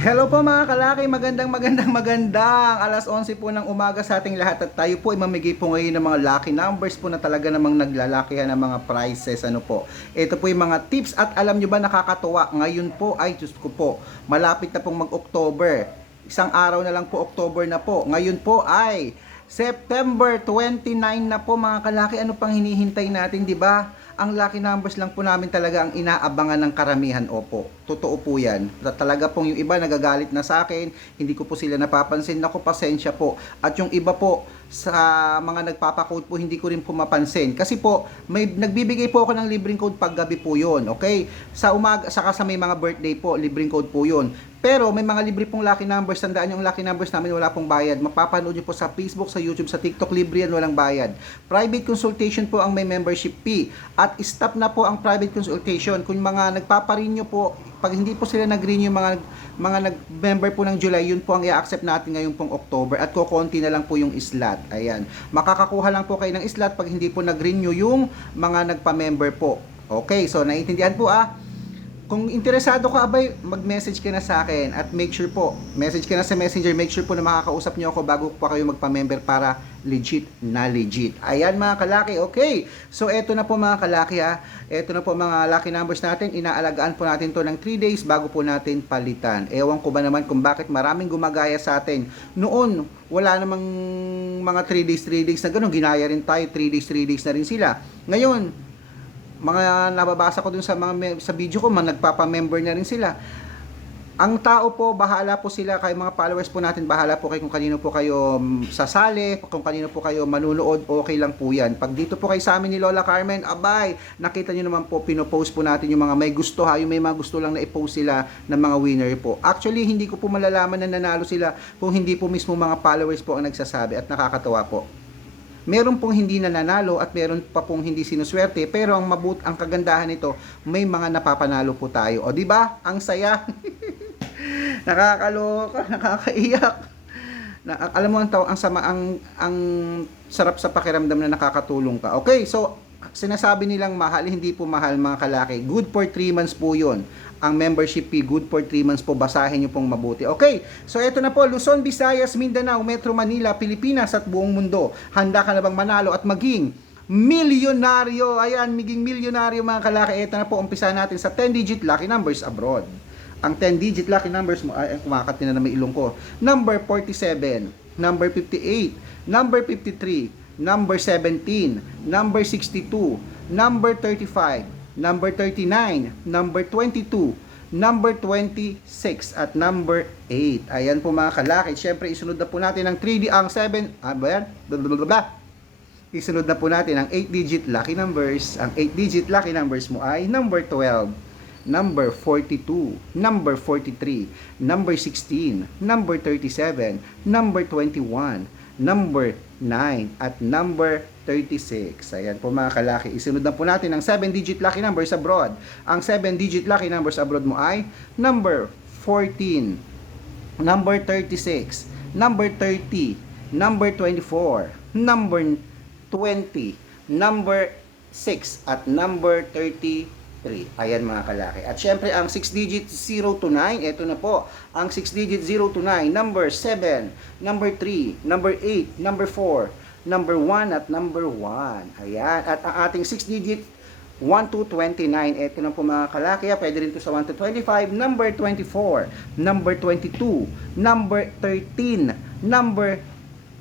Hello po mga kalaki, magandang magandang magandang alas 11 po ng umaga sa ating lahat at tayo po ay mamigay po ngayon ng mga lucky numbers po na talaga namang naglalakihan ng mga prizes ano po. Ito po yung mga tips at alam nyo ba nakakatuwa ngayon po ay Diyos ko po malapit na pong mag-October. Isang araw na lang po October na po. Ngayon po ay September 29 na po mga kalaki. Ano pang hinihintay natin, di ba? Ang lucky numbers lang po namin talaga ang inaabangan ng karamihan. Opo, totoo po yan. Ta- Talaga pong yung iba nagagalit na sa akin, hindi ko po sila napapansin. Naku, pasensya po. At yung iba po, sa mga nagpapakode po, hindi ko rin po mapansin. Kasi po, may nagbibigay po ako ng libreng code paggabi po yun. Okay? Sa umaga, saka sa may mga birthday po, libreng code po yun. Pero may mga libre pong lucky numbers. Tandaan yung lucky numbers namin wala pong bayad. Mapapanood nyo po sa Facebook, sa YouTube, sa TikTok, libre yan, walang bayad. Private consultation po ang may membership fee. At stop na po ang private consultation. Kung mga nagpaparenew po, pag hindi po sila nag-renew mga mga nag-member po ng July, yun po ang i-accept natin ngayon pong October at kukonti na lang po yung slot. Ayan. Makakakuha lang po kayo ng slot pag hindi po nag-renew yung mga nagpa-member po. Okay, so naiintindihan po ah. Kung interesado ka abay, mag-message ka na sa akin at make sure po, message ka na sa messenger, make sure po na makakausap niyo ako bago pa kayo magpa-member para legit na legit. Ayan mga kalaki, okay. So eto na po mga kalaki ha, eto na po mga lucky numbers natin, inaalagaan po natin to ng 3 days bago po natin palitan. Ewan ko ba naman kung bakit maraming gumagaya sa atin. Noon, wala namang mga 3 days, 3 days na ganun, ginaya rin tayo, 3 days, 3 days na rin sila. Ngayon, mga nababasa ko dun sa mga sa video ko, mga nagpapa-member na rin sila. Ang tao po, bahala po sila, kayo mga followers po natin, bahala po kayo kung kanino po kayo mm, sasali, kung kanino po kayo manunood, okay lang po yan. Pag dito po kayo sa amin ni Lola Carmen, abay, nakita nyo naman po, pinopost po natin yung mga may gusto ha, yung may mga gusto lang na i-post sila ng mga winner po. Actually, hindi ko po malalaman na nanalo sila kung hindi po mismo mga followers po ang nagsasabi at nakakatawa po meron pong hindi nananalo at meron pa pong hindi sinuswerte pero ang mabut ang kagandahan nito may mga napapanalo po tayo. O di ba? Ang saya. Nakakaloka nakakaiyak. Na, alam mo ang tao ang sama ang ang sarap sa pakiramdam na nakakatulong ka. Okay so sinasabi nilang mahal hindi po mahal mga kalaki. Good for 3 months po yon ang membership fee good for 3 months po. Basahin niyo pong mabuti. Okay so eto na po. Luzon, Visayas, Mindanao, Metro Manila, Pilipinas at buong mundo. Handa ka na bang manalo at maging milyonaryo? Ayan maging milyonaryo mga kalaki. Eto na po umpisa natin sa 10 digit lucky numbers abroad. Ang 10 digit lucky numbers mo ay kumakati na na may ilong ko. Number 47 number 58 number 53 number 17 number 62 number 35 number 39, number 22, number 26, at number 8. Ayan po mga kalaki. Siyempre, isunod na po natin ang 3D, ang 7, ah ba yan? Blablabla. Isunod na po natin ang 8-digit lucky numbers. Ang 8-digit lucky numbers mo ay number 12, number 42, number 43, number 16, number 37, number 21, number 9, at number 36. Ayan po mga kalaki. Isunod na po natin ang 7-digit lucky numbers abroad. Ang 7-digit lucky numbers abroad mo ay number 14, number 36, number 30, number 24, number 20, number 6, at number 33. Ayan mga kalaki. At syempre ang 6 digit 0 to 9, ito na po. Ang 6 digit 0 to 9, number 7, number 3, number 8, number 4, number 1 at number 1. Ayan. At ang ating 6 digit 1 to 29. Ito na po mga kalaki. ah, Pwede rin to sa 1 to 25. Number 24. Number 22. Number 13. Number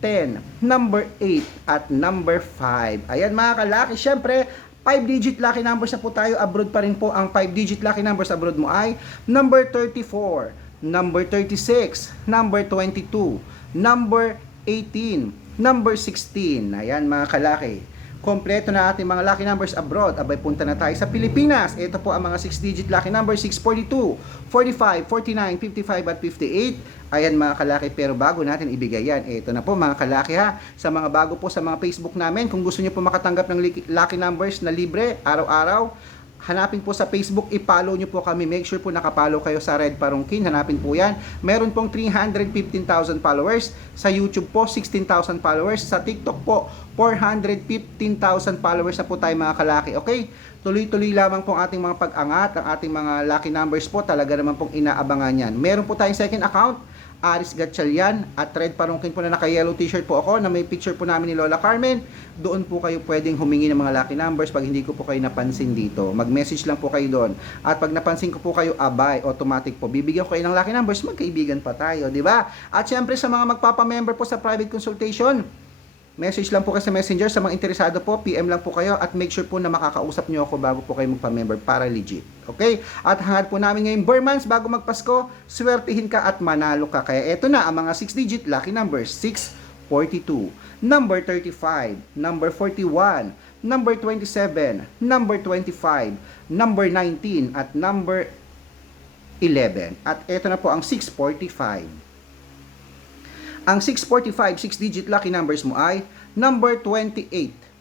10. Number 8. At number 5. Ayan mga kalaki. Siyempre, 5-digit lucky numbers na po tayo. Abroad pa rin po ang 5-digit lucky numbers abroad mo ay number 34, number 36, number 22, number 18, number 16. Ayan mga kalaki. Kompleto na ating mga lucky numbers abroad. Abay punta na tayo sa Pilipinas. Ito po ang mga 6-digit lucky numbers 642, 45, 49, 55 at 58. Ayan mga kalaki, pero bago natin ibigay yan, ito na po mga kalaki ha, sa mga bago po sa mga Facebook namin, kung gusto niyo po makatanggap ng lucky numbers na libre, araw-araw, hanapin po sa Facebook, i-follow nyo po kami. Make sure po nakapollow kayo sa Red Parungkin. Hanapin po yan. Meron pong 315,000 followers. Sa YouTube po, 16,000 followers. Sa TikTok po, 415,000 followers na po tayo mga kalaki. Okay? Tuloy-tuloy lamang po ang ating mga pag-angat, ang ating mga lucky numbers po. Talaga naman pong inaabangan yan. Meron po tayong second account. Aris Gatchalian at Red Parungkin po na naka-yellow t-shirt po ako na may picture po namin ni Lola Carmen. Doon po kayo pwedeng humingi ng mga lucky numbers pag hindi ko po kayo napansin dito. Mag-message lang po kayo doon. At pag napansin ko po kayo, abay, automatic po. Bibigyan ko kayo ng lucky numbers, magkaibigan pa tayo, di ba? At syempre sa mga magpapa-member po sa private consultation, Message lang po kayo sa messenger sa mga interesado po, PM lang po kayo at make sure po na makakausap nyo ako bago po kayo magpa-member para legit. Okay? At hangad po namin ngayon Burmans bago magpasko, swertihin ka at manalo ka. Kaya eto na ang mga 6-digit lucky numbers. 6, 42, number 35, number 41, number 27, number 25, number 19, at number 11. At eto na po ang 645. Ang 645, 6-digit lucky numbers mo ay number 28,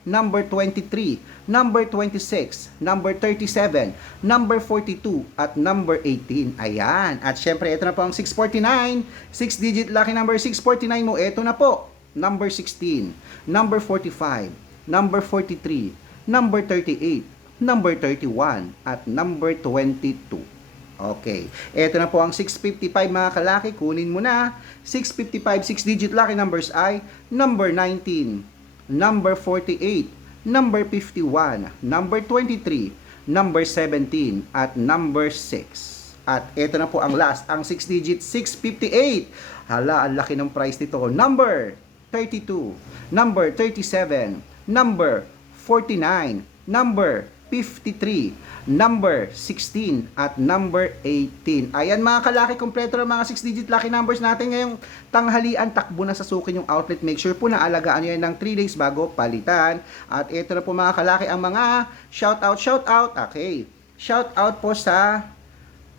number 23, number 26, number 37, number 42, at number 18. Ayan. At syempre, ito na po ang 649, 6-digit lucky number 649 mo. Ito na po. Number 16, number 45, number 43, number 38, number 31, at number 22. Okay. Ito na po ang 655 mga kalaki. Kunin mo na. 655 6-digit lucky numbers ay number 19, number 48, number 51, number 23, number 17, at number 6. At ito na po ang last, ang 6-digit 658. Hala, ang laki ng price nito. Number 32, number 37, number 49, number 53, number 16, at number 18. Ayan mga kalaki, kompleto ng mga 6-digit lucky numbers natin ngayong tanghalian. Takbo na sa sukin yung outlet. Make sure po na alagaan nyo yan ng 3 days bago palitan. At ito na po mga kalaki ang mga shout out, shout out. Okay. Shout out po sa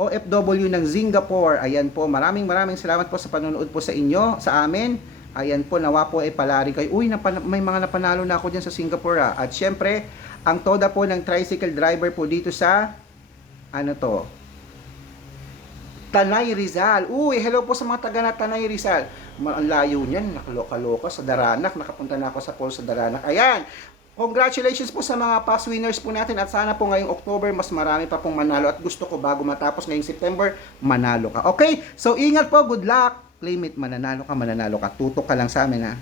OFW ng Singapore. Ayan po, maraming maraming salamat po sa panonood po sa inyo, sa amin. Ayan po, nawa po ay palari kayo. Uy, napan- may mga napanalo na ako dyan sa Singapore ah. At syempre, ang toda po ng tricycle driver po dito sa, ano to, Tanay Rizal. Uy, hello po sa mga taga na Tanay Rizal. Ang layo niyan, nakaloka-loka sa Daranak. Nakapunta na ako sa poll sa Daranak. Ayan, Congratulations po sa mga past winners po natin at sana po ngayong October mas marami pa pong manalo at gusto ko bago matapos ngayong September manalo ka. Okay? So ingat po, good luck. Claim mananalo ka, mananalo ka. Tutok ka lang sa amin ha.